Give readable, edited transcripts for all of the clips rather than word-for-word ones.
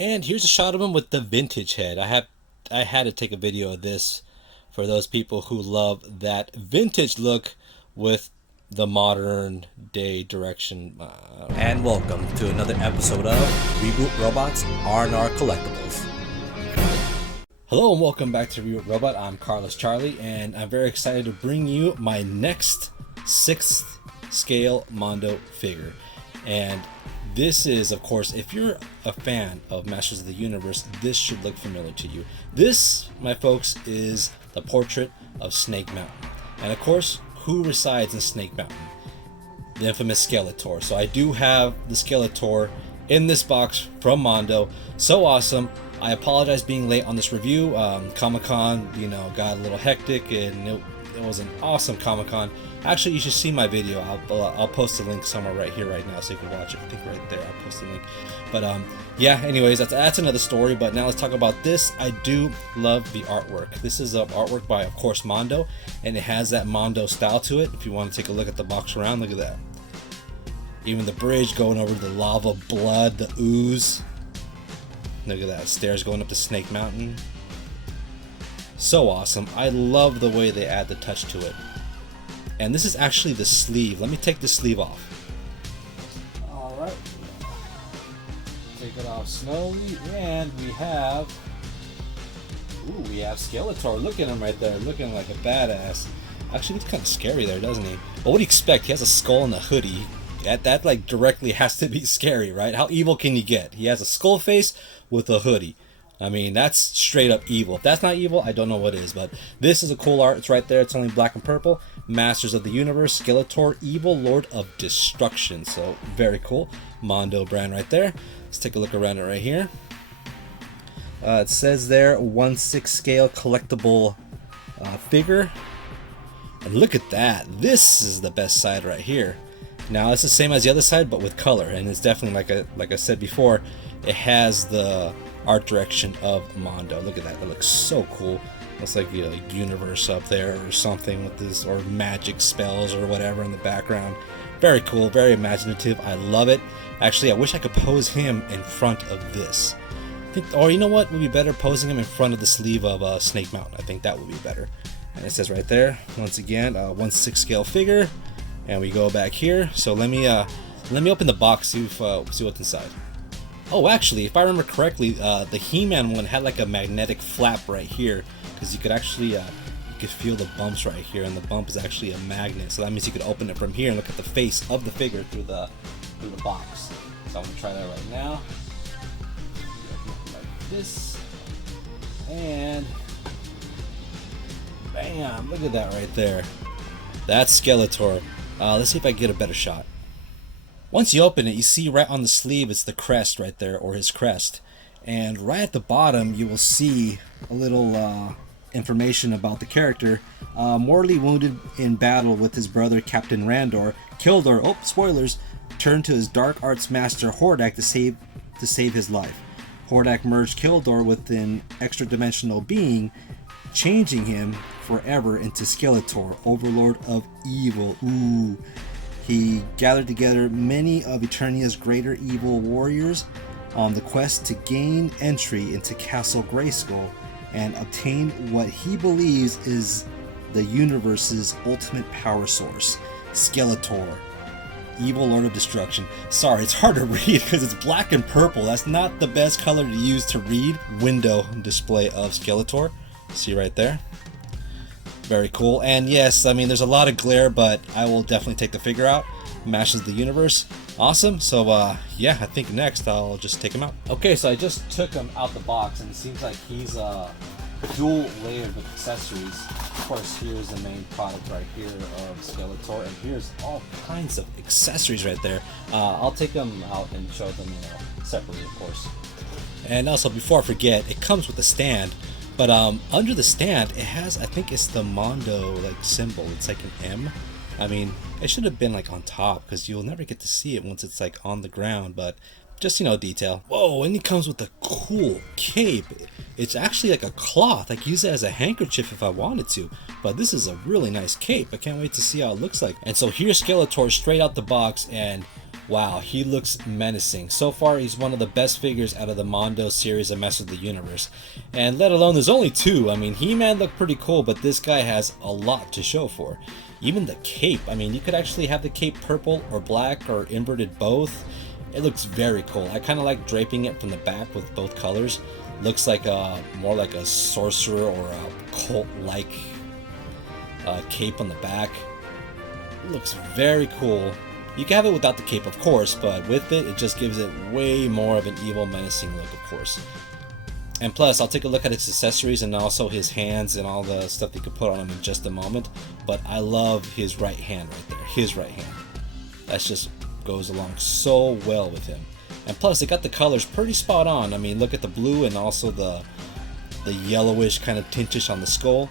And here's a shot of him with the vintage head. I had to take a video of this for those people who love that vintage look with the modern day direction. And welcome to another episode of Reboot Robots R&R Collectibles. Hello and welcome back to Reboot Robot. I'm Carlos Charlie, and I'm very excited to bring you my next 6th scale Mondo figure. And this is, of course, if you're a fan of Masters of the Universe, this should look familiar to you. This, my folks, is the portrait of Snake Mountain. And of course, who resides in Snake Mountain? The infamous Skeletor. So I do have the Skeletor in this box from Mondo. So awesome. I apologize being late on this review. Comic-Con, got a little hectic, and it was an awesome Comic-Con. Actually, you should see my video. I'll post a link somewhere right here, right now, so you can watch it. I think right there, I'll post a link. But yeah. Anyways, that's another story. But now let's talk about this. I do love the artwork. This is artwork by, of course, Mondo, and it has that Mondo style to it. If you want to take a look at the box around, look at that. Even the bridge going over the lava, blood, the ooze. Look at that, stairs going up to Snake Mountain. So awesome. I love the way they add the touch to it. And this is actually the sleeve. Let me take the sleeve off. Alright. Take it off slowly, and we have Skeletor. Look at him right there, looking like a badass. Actually, looks kind of scary there, doesn't he? But what do you expect? He has a skull and a hoodie. That like directly has to be scary, right? How evil can you get? He has a skull face with a hoodie. I mean, that's straight up evil. If that's not evil, I don't know what is. But this is a cool art. It's right there. It's only black and purple. Masters of the Universe, Skeletor, Evil Lord of Destruction. So very cool. Mondo brand right there. Let's take a look around it right here. It says there 1/6 scale collectible figure. And look at that. This is the best side right here. Now it's the same as the other side, but with color, and it's definitely like I said before, it has the art direction of Mondo. Look at that; that looks so cool. Looks like universe up there or something with this, or magic spells or whatever in the background. Very cool, very imaginative. I love it. Actually, I wish I could pose him in front of this. Or you know what would be better? Posing him in front of the sleeve of Snake Mountain. I think that would be better. And it says right there, once again, 1/6 scale figure. And we go back here. So let me open the box, see what's inside. Oh, actually, if I remember correctly, the He-Man one had like a magnetic flap right here, because you could actually you could feel the bumps right here, and the bump is actually a magnet. So that means you could open it from here and look at the face of the figure through the box. So I'm gonna try that right now. Like this, and bam! Look at that right there. That's Skeletor. Let's see if I can get a better shot. Once you open it, you see right on the sleeve, it's the crest right there, or his crest. And right at the bottom, you will see a little information about the character. Mortally wounded in battle with his brother Captain Randor, Kildor, spoilers, turned to his dark arts master Hordak to save his life. Hordak merged Kildor with an extra-dimensional being, changing him forever into Skeletor, Overlord of Evil. Ooh. He gathered together many of Eternia's greater evil warriors on the quest to gain entry into Castle Grayskull and obtain what he believes is the universe's ultimate power source, Skeletor, Evil Lord of Destruction. Sorry, it's hard to read because it's black and purple. That's not the best color to use to read. Window display of Skeletor. See right there. Very cool. And yes, I mean, there's a lot of glare, but I will definitely take the figure out. Masters of the Universe. Awesome. So yeah, I think next I'll just take him out. Okay, so I just took him out the box, and it seems like he's dual layered with accessories. Of course, here's the main product right here of Skeletor, and here's all kinds of accessories right there. I'll take them out and show them separately, of course. And also, before I forget, it comes with a stand. But under the stand, it has, I think it's the Mondo like symbol. It's like an M. I mean, it should have been like on top, because you'll never get to see it once it's like on the ground. But just detail. Whoa! And he comes with a cool cape. It's actually like a cloth. I could use it as a handkerchief if I wanted to. But this is a really nice cape. I can't wait to see how it looks like. And so here's Skeletor straight out the box, and Wow, he looks menacing. So far, he's one of the best figures out of the Mondo series of Masters of the Universe. And let alone, there's only two. I mean, He-Man looked pretty cool, but this guy has a lot to show for. Even the cape. I mean, you could actually have the cape purple or black or inverted both. It looks very cool. I kind of like draping it from the back with both colors. Looks like more like a sorcerer or a cult-like cape on the back. It looks very cool. You can have it without the cape, of course, but with it, it just gives it way more of an evil, menacing look, of course. And plus, I'll take a look at his accessories and also his hands and all the stuff you could put on him in just a moment. But I love his right hand right there. His right hand. That just goes along so well with him. And plus, they got the colors pretty spot on. I mean, look at the blue and also the yellowish kind of tintish on the skull.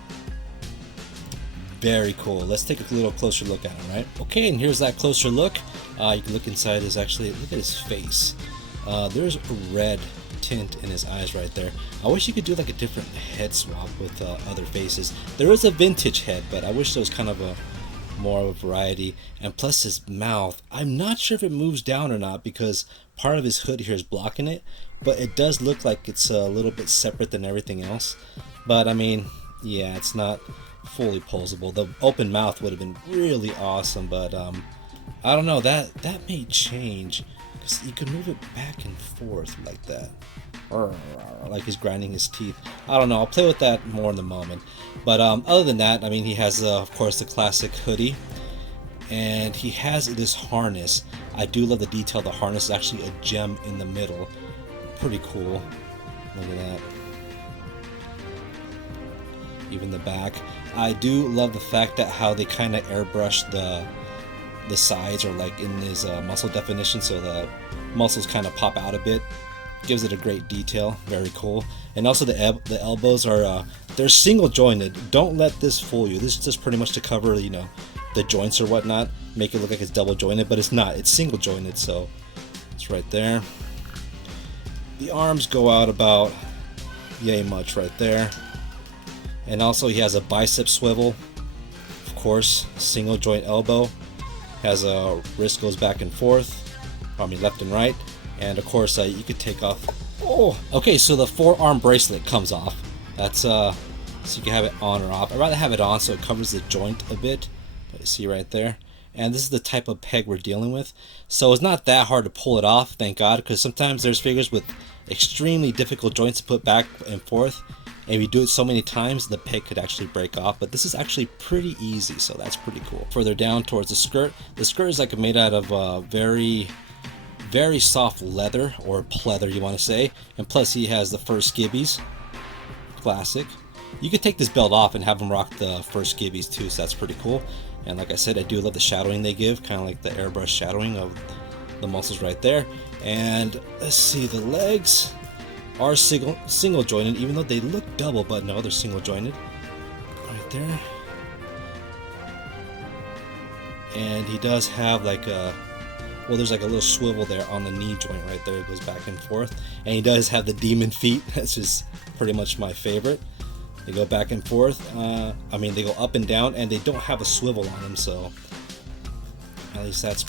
Very cool. Let's take a little closer look at him, right? Okay, and here's that closer look. You can look inside his look at his face. There's a red tint in his eyes right there. I wish you could do like a different head swap with other faces. There is a vintage head, but I wish there was kind of a more of a variety. And plus his mouth, I'm not sure if it moves down or not because part of his hood here is blocking it, but it does look like it's a little bit separate than everything else. But I mean, yeah, it's not fully posable. The open mouth would have been really awesome, but I don't know, that may change because you can move it back and forth like that, like he's grinding his teeth. I don't know, I'll play with that more in a moment. But other than that, I mean, he has of course the classic hoodie, and he has this harness. I do love the detail. The harness is actually a gem in the middle. Pretty cool. Look at that. Even the back. I do love the fact that how they kind of airbrush the sides, or like in his muscle definition, so the muscles kind of pop out a bit. Gives it a great detail. Very cool. And also the elbows are they're single jointed. Don't let this fool you. This is just pretty much to cover, you know, the joints or whatnot, make it look like it's double jointed, but it's not. It's single jointed, so it's right there. The arms go out about yay much right there. And also he has a bicep swivel, of course, single joint elbow, has a wrist goes back and forth, I mean left and right, and of course you could take off. Oh, okay, so the forearm bracelet comes off. That's so you can have it on or off. I'd rather have it on so it covers the joint a bit, but you see right there. And this is the type of peg we're dealing with, so it's not that hard to pull it off, thank God, because sometimes there's figures with extremely difficult joints to put back and forth. And if you do it so many times, the peg could actually break off. But this is actually pretty easy, so that's pretty cool. Further down towards the skirt is like made out of very, very soft leather, or pleather you want to say. And plus he has the fur skibbies, classic. You could take this belt off and have him rock the fur skibbies too, so that's pretty cool. And like I said, I do love the shadowing they give, kind of like the airbrush shadowing of the muscles right there. And let's see, the legs are single jointed, even though they look double, but no, they're single jointed right there. And he does have like a, well, there's like a little swivel there on the knee joint right there. It goes back and forth. And he does have the demon feet. That's just pretty much my favorite. They go back and forth. I mean, they go up and down, and they don't have a swivel on them, so at least that's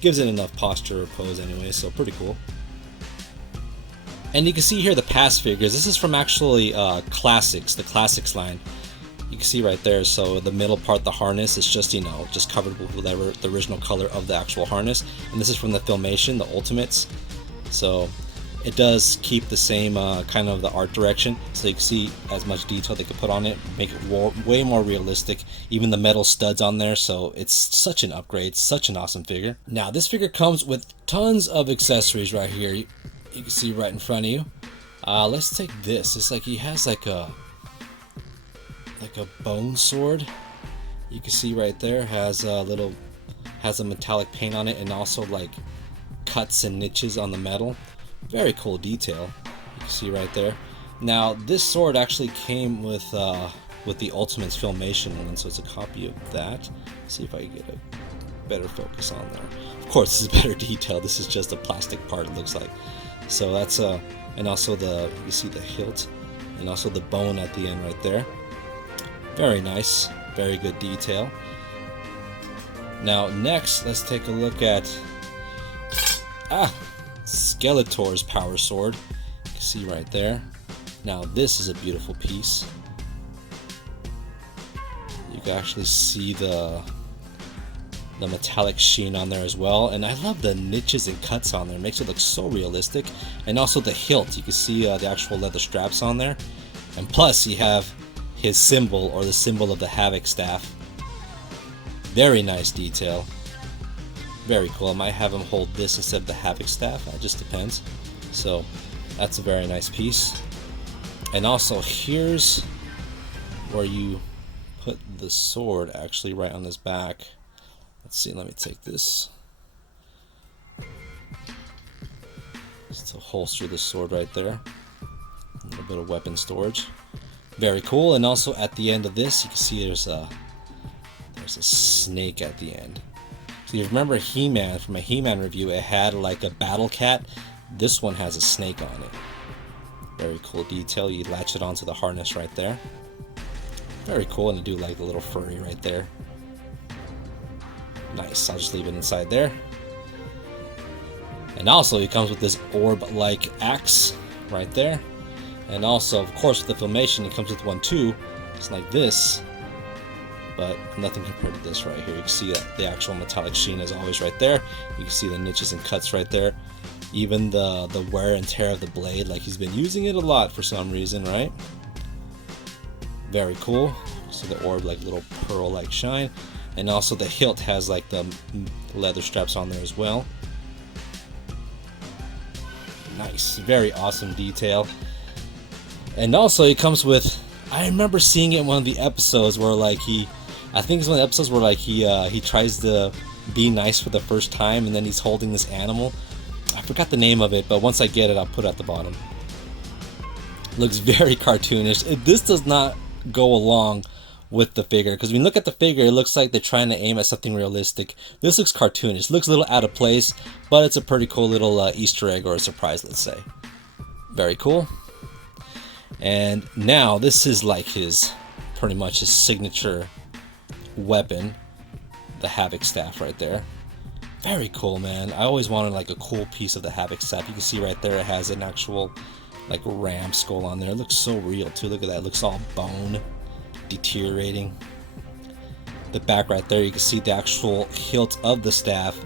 gives it enough posture or pose anyway, so pretty cool. And you can see here the past figures. This is from actually Classics, the Classics line. You can see right there, so the middle part, the harness, is just, you know, just covered with whatever the original color of the actual harness. And this is from the Filmation, the Ultimates. So it does keep the same kind of the art direction, so you can see as much detail they could put on it, make it way more realistic. Even the metal studs on there, so it's such an upgrade, such an awesome figure. Now this figure comes with tons of accessories right here. You can see right in front of you. Let's take this. It's like he has like a bone sword. You can see right there has a metallic paint on it, and also like cuts and niches on the metal. Very cool detail. You can see right there. Now this sword actually came with the Ultimates Filmation one, so it's a copy of that. Let's see if I can get a better focus on there. Of course, this is better detail. This is just a plastic part, it looks like. So that's and also you see the hilt, and also the bone at the end right there. Very nice, very good detail. Now next, let's take a look at Skeletor's power sword. You can see right there. Now this is a beautiful piece. You can actually see the metallic sheen on there as well, and I love the niches and cuts on there. It makes it look so realistic. And also the hilt, you can see the actual leather straps on there, and plus you have his symbol, or the symbol of the Havoc Staff. Very nice detail, very cool. I might have him hold this instead of the Havoc Staff, it just depends. So that's a very nice piece. And also here's where you put the sword, actually right on his back. Let's see, let me take this. Just to holster the sword right there. A little bit of weapon storage. Very cool. And also at the end of this, you can see there's a snake at the end. So you remember He-Man, from a He-Man review, it had like a battle cat. This one has a snake on it. Very cool detail. You latch it onto the harness right there. Very cool, and you do like a little furry right there. Nice, I'll just leave it inside there. And also he comes with this orb-like axe right there. And also, of course, with the Filmation, it comes with one too. It's like this, but nothing compared to this right here. You can see that the actual metallic sheen is always right there. You can see the niches and cuts right there. Even the wear and tear of the blade, like he's been using it a lot for some reason, right? Very cool. So the orb, like little pearl-like shine. And also the hilt has like the leather straps on there as well. Nice, very awesome detail. And also it comes with, I remember seeing it in one of the episodes where like I think it's one of the episodes where like he tries to be nice for the first time, and then he's holding this animal. I forgot the name of it, but once I get it, I'll put it at the bottom. Looks very cartoonish. This does not go along with the figure, because when you look at the figure, it looks like they're trying to aim at something realistic. This looks cartoonish. Looks a little out of place, but it's a pretty cool little Easter egg, or a surprise, let's say. Very cool. And now this is like pretty much his signature weapon, the Havoc Staff right there. Very cool, man. I always wanted like a cool piece of the Havoc Staff. You can see right there it has an actual like ram skull on there. It looks so real too. Look at that. It looks all bone, deteriorating. The back right there, you can see the actual hilt of the staff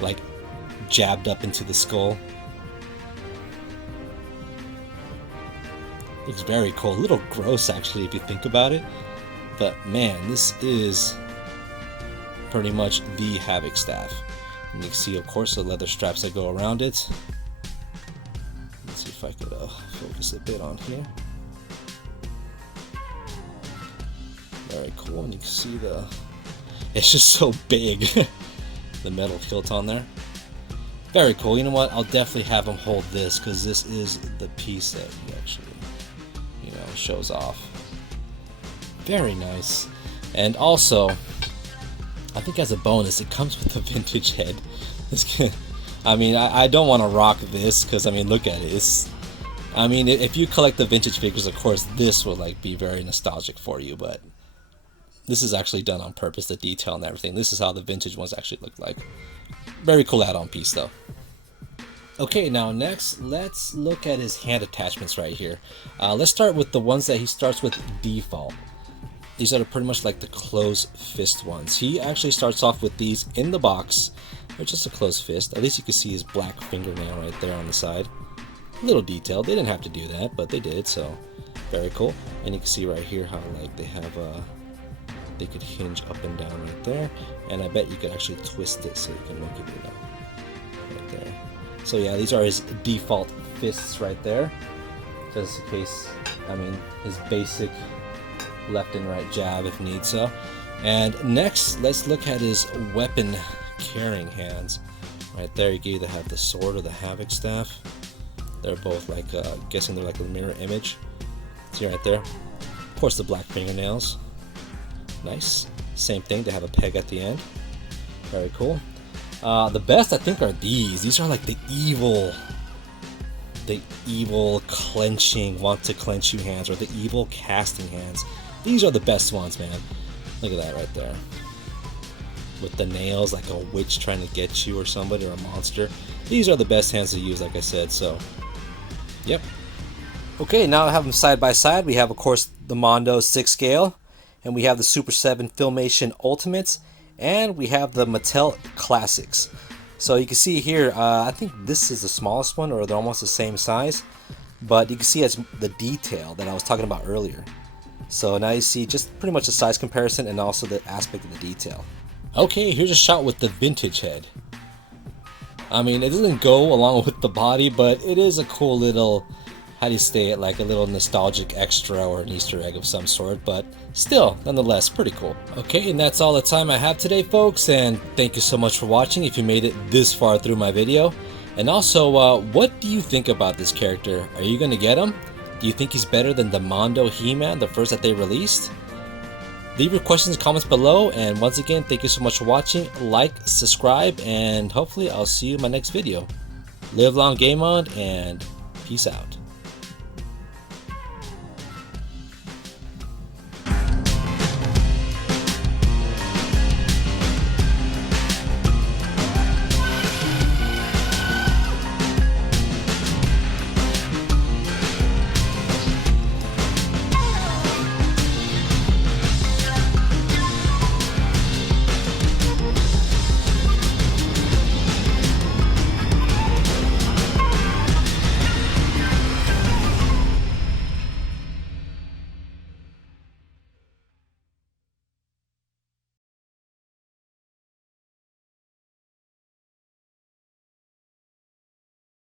like jabbed up into the skull. Looks very cool. A little gross actually if you think about it, but man, this is pretty much the Havoc Staff. And you can see, of course, the leather straps that go around it. Let's see if I could focus a bit on here. Very cool, and you can see it's just so big. The metal hilt on there. Very cool. You know what? I'll definitely have him hold this, because this is the piece that he actually, shows off. Very nice. And also, I think as a bonus, it comes with a vintage head. I mean, I don't want to rock this, because I mean, look at it. I mean, if you collect the vintage figures, of course, this will like be very nostalgic for you, but this is actually done on purpose, the detail and everything. This is how the vintage ones actually look like. Very cool add-on piece, though. Okay, now next, let's look at his hand attachments right here. Let's start with the ones that he starts with default. These are pretty much like the closed fist ones. He actually starts off with these in the box. They're just a closed fist. At least you can see his black fingernail right there on the side. A little detail. They didn't have to do that, but they did, so very cool. And you can see right here how like they have they could hinge up and down right there. And I bet you could actually twist it so you can make it right there. So yeah, these are his default fists right there. Just in case, I mean, his basic left and right jab if need so. And next, let's look at his weapon carrying hands. Right there, you can either have the sword or the Havoc Staff. They're both like, guessing they're like a mirror image. See right there? Of course, the black fingernails. Nice. Same thing, they have a peg at the end. Very cool. The best, I think, are these. These are like the evil clenching, want to clench you hands, or the evil casting hands. These are the best ones, man. Look at that right there. With the nails, like a witch trying to get you or somebody, or a monster. These are the best hands to use, like I said, so yep. Okay, now I have them side by side. We have, of course, the Mondo 6 scale, and we have the Super 7 Filmation Ultimates, and we have the Mattel Classics. So you can see here, I think this is the smallest one, or they're almost the same size, but you can see it's the detail that I was talking about earlier. So now you see just pretty much the size comparison and also the aspect of the detail. Okay, here's a shot with the vintage head. I mean, it doesn't go along with the body, but it is a cool little, how do you say it, like a little nostalgic extra or an Easter egg of some sort, but still, nonetheless, pretty cool. Okay, and that's all the time I have today, folks, and thank you so much for watching if you made it this far through my video. And also, what do you think about this character? Are you going to get him? Do you think he's better than the Mondo He-Man, the first that they released? Leave your questions and comments below, and once again, thank you so much for watching. Like, subscribe, and hopefully I'll see you in my next video. Live long, game on, and peace out.